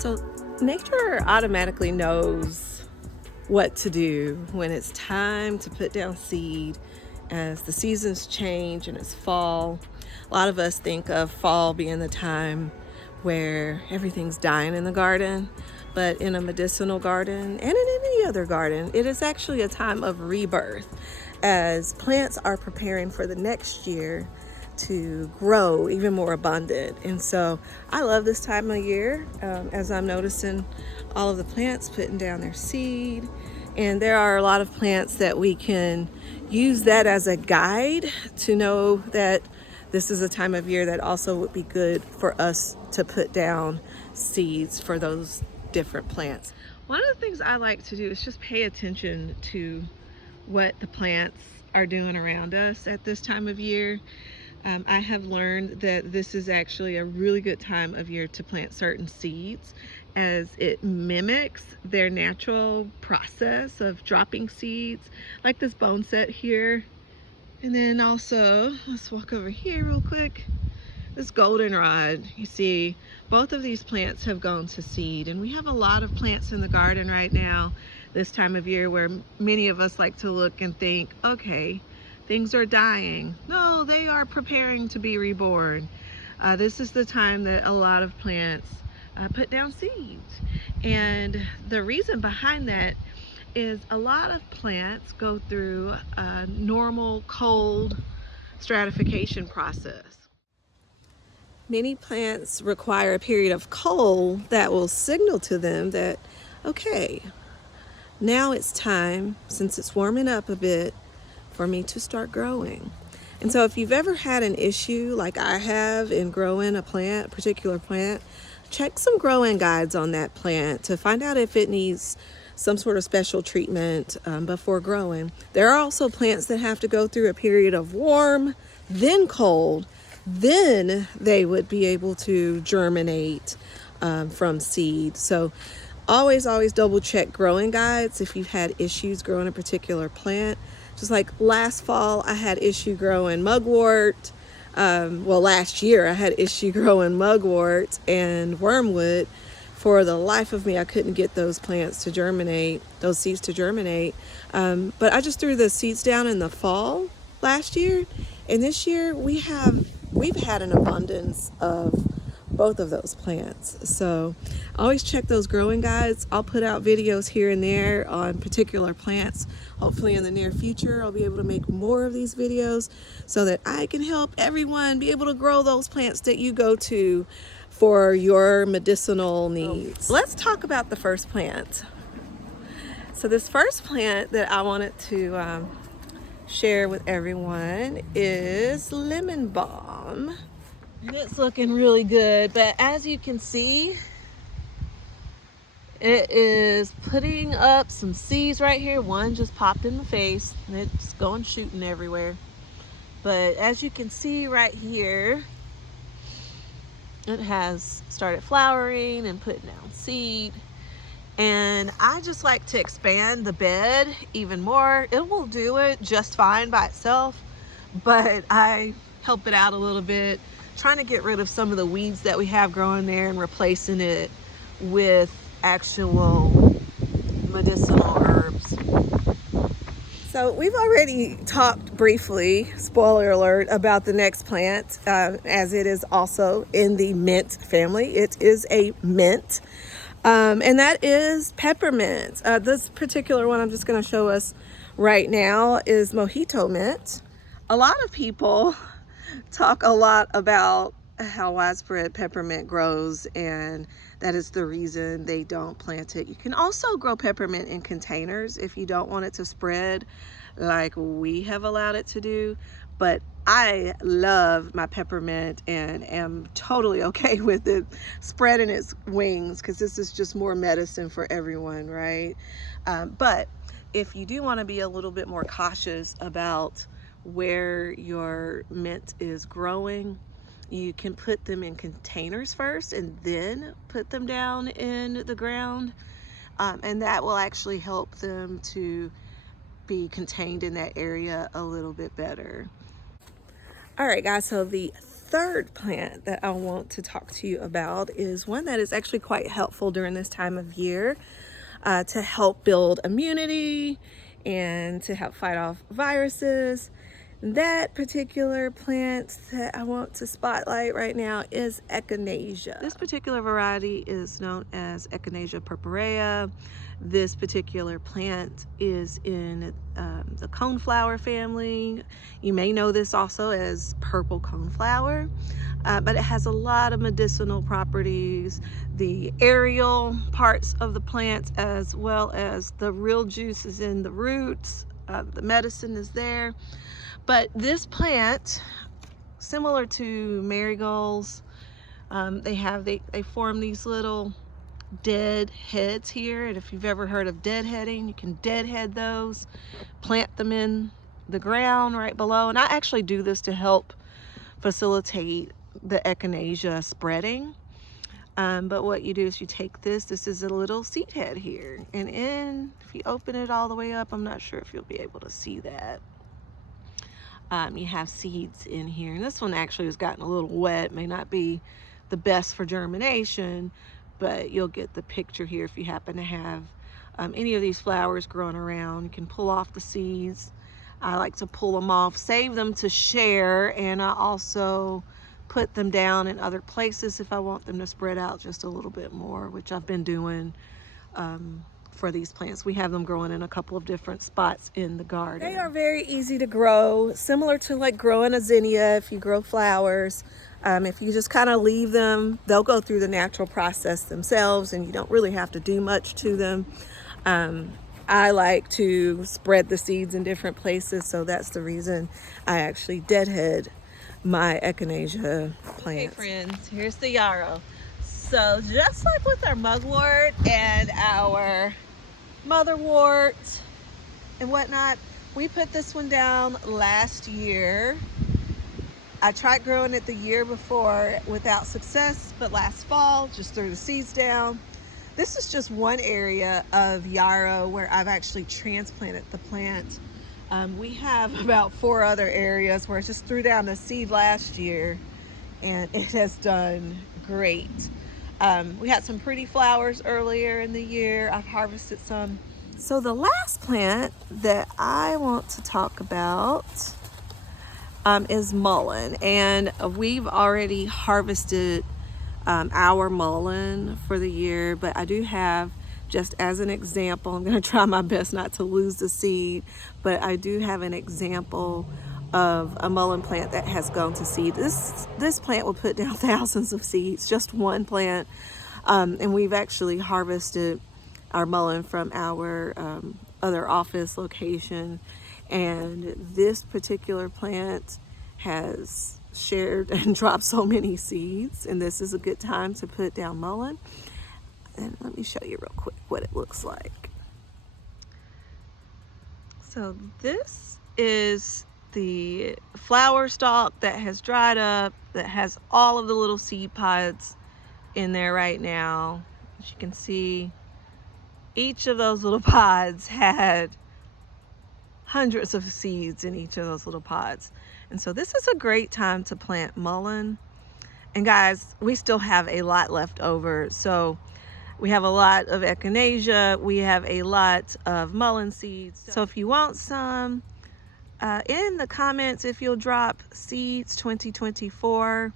So nature automatically knows what to do when it's time to put down seed as the seasons change and it's fall. A lot of us think of fall being the time where everything's dying in the garden, but in a medicinal garden and in any other garden, it is actually a time of rebirth as plants are preparing for the next year to grow even more abundant. And so I love this time of year as I'm noticing all of the plants putting down their seed. And there are a lot of plants that we can use that as a guide to know that this is a time of year that also would be good for us to put down seeds for those different plants. One of the things I like to do is just pay attention to what the plants are doing around us at this time of year. I have learned that this is actually a really good time of year to plant certain seeds as it mimics their natural process of dropping seeds, like this bone set here. And then also, let's walk over here real quick. This goldenrod, you see, both of these plants have gone to seed, and we have a lot of plants in the garden right now this time of year where many of us like to look and think, okay, things are dying. No, they are preparing to be reborn. This is the time that a lot of plants put down seeds. And the reason behind that is a lot of plants go through a normal cold stratification process. Many plants require a period of cold that will signal to them that, okay, now it's time, since it's warming up a bit, for me to start growing. And so if you've ever had an issue like I have in growing a plant, a particular plant, check some growing guides on that plant to find out if it needs some sort of special treatment before growing. There are also plants that have to go through a period of warm, then cold, then they would be able to germinate from seed. So always double check growing guides if you've had issues growing a particular plant. Just like last fall, I had issue growing mugwort. Well, last year I had issue growing mugwort and wormwood. For the life of me, I couldn't get those plants to germinate, those seeds to germinate. But I just threw the seeds down in the fall last year, and this year we've had an abundance of both of those plants. So always check those growing guides. I'll put out videos here and there on particular plants. Hopefully in the near future I'll be able to make more of these videos so that I can help everyone be able to grow those plants that you go to for your medicinal needs. Let's talk about the first plant. So this first plant that I wanted to share with everyone is lemon balm. And it's looking really good, but as you can see, it is putting up some seeds right here. One just popped in the face and it's going shooting everywhere. But as you can see right here, it has started flowering and putting down seed. And I just like to expand the bed even more. It will do it just fine by itself, but I help it out a little bit, trying to get rid of some of the weeds that we have growing there and replacing it with actual medicinal herbs. So we've already talked briefly, spoiler alert, about the next plant, as it is also in the mint family. It is a mint, and that is peppermint. This particular one I'm just going to show us right now is mojito mint. A lot of people talk a lot about how widespread peppermint grows, and that is the reason they don't plant it. You can also grow peppermint in containers if you don't want it to spread like we have allowed it to do. But I love my peppermint and am totally okay with it spreading its wings, because this is just more medicine for everyone, right? But if you do want to be a little bit more cautious about where your mint is growing, you can put them in containers first and then put them down in the ground, and that will actually help them to be contained in that area a little bit better. All right guys, so the third plant that I want to talk to you about is one that is actually quite helpful during this time of year to help build immunity and to help fight off viruses. That particular plant that I want to spotlight right now is Echinacea. This particular variety is known as Echinacea purpurea. This particular plant is in the coneflower family. You may know this also as purple coneflower, but it has a lot of medicinal properties. The aerial parts of the plant, as well as the real juice, is in the roots. The medicine is there. But this plant, similar to marigolds, they form these little dead heads here, and if you've ever heard of deadheading, you can deadhead those, plant them in the ground right below. And I actually do this to help facilitate the Echinacea spreading. But what you do is you take this is a little seed head here, and if you open it all the way up, I'm not sure if you'll be able to see that. You have seeds in here, and this one actually has gotten a little wet, may not be the best for germination, but you'll get the picture here. If you happen to have any of these flowers growing around, you can pull off the seeds. I like to pull them off, save them to share, and I also put them down in other places if I want them to spread out just a little bit more, which I've been doing for these plants. We have them growing in a couple of different spots in the garden. They are very easy to grow, similar to like growing a zinnia if you grow flowers. If you just kind of leave them, they'll go through the natural process themselves, and you don't really have to do much to them. I like to spread the seeds in different places, so that's the reason I actually deadhead my Echinacea plants. Okay, friends, here's the yarrow. So just like with our mugwort and our motherwort and whatnot, we put this one down last year. I tried growing it the year before without success, but last fall just threw the seeds down. This is just one area of yarrow where I've actually transplanted the plant. We have about 4 other areas where I just threw down the seed last year, and it has done great. We had some pretty flowers earlier in the year. I've harvested some. So the last plant that I want to talk about is mullein, and we've already harvested our mullein for the year, but I do have, just as an example, I'm going to try my best not to lose the seed, but I do have an example of a mullein plant that has gone to seed. This plant will put down thousands of seeds, just one plant, and we've actually harvested our mullein from our other office location, and this particular plant has shared and dropped so many seeds, and this is a good time to put down mullein. And let me show you real quick what it looks like. So this is the flower stalk that has dried up, that has all of the little seed pods in there right now. As you can see, each of those little pods had hundreds of seeds in each of those little pods. And so this is a great time to plant mullein. And guys, we still have a lot left over. So we have a lot of Echinacea, we have a lot of mullein seeds. So if you want some, in the comments, if you'll drop seeds 2024,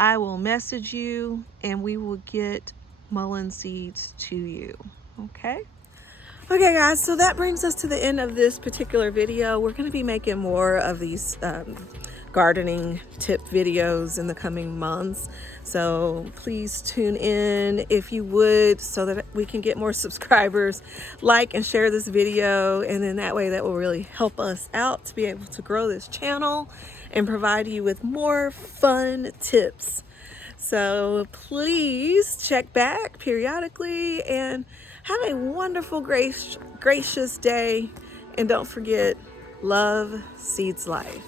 I will message you and we will get mullein seeds to you. Okay guys, so that brings us to the end of this particular video. We're going to be making more of these gardening tip videos in the coming months, so please tune in if you would, so that we can get more subscribers. Like and share this video, and then that way that will really help us out to be able to grow this channel and provide you with more fun tips. So please check back periodically and have a wonderful, gracious day. And don't forget, love seeds life.